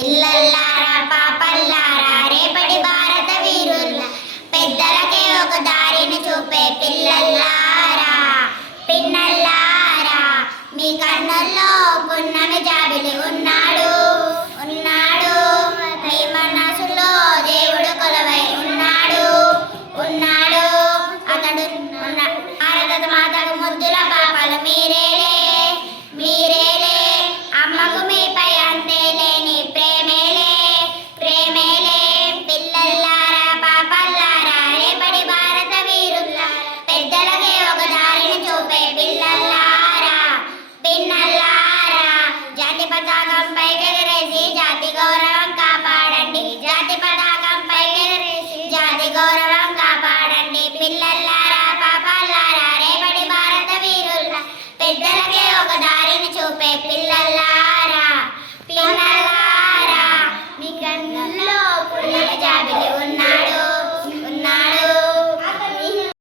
పిల్లల్లారా పాపల్లారా రేపటి భారత వీరుల పెద్దలకే ఒక దారిని చూపే పిల్లల్లారా పిన్నల్లారా మీ కన్నుల్లో